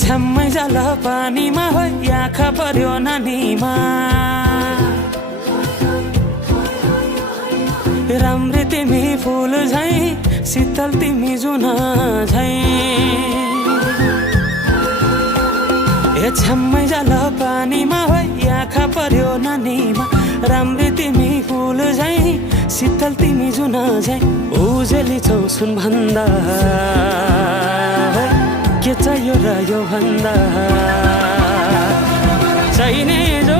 छ्याम्मै जाल पानीमा हो आँखा पर्यो नानीमा राम्री तिमी फुल झै शीतल तिमी जुन झै छ्याम्मै जाल पानीमा हो आँखा पर्यो नानीमा राम्री तिमी फुल झै शीतल तिमी जुन झै उजेली छौ सुन भन्दा के चाहियो र यो भन्दा चाहिने जो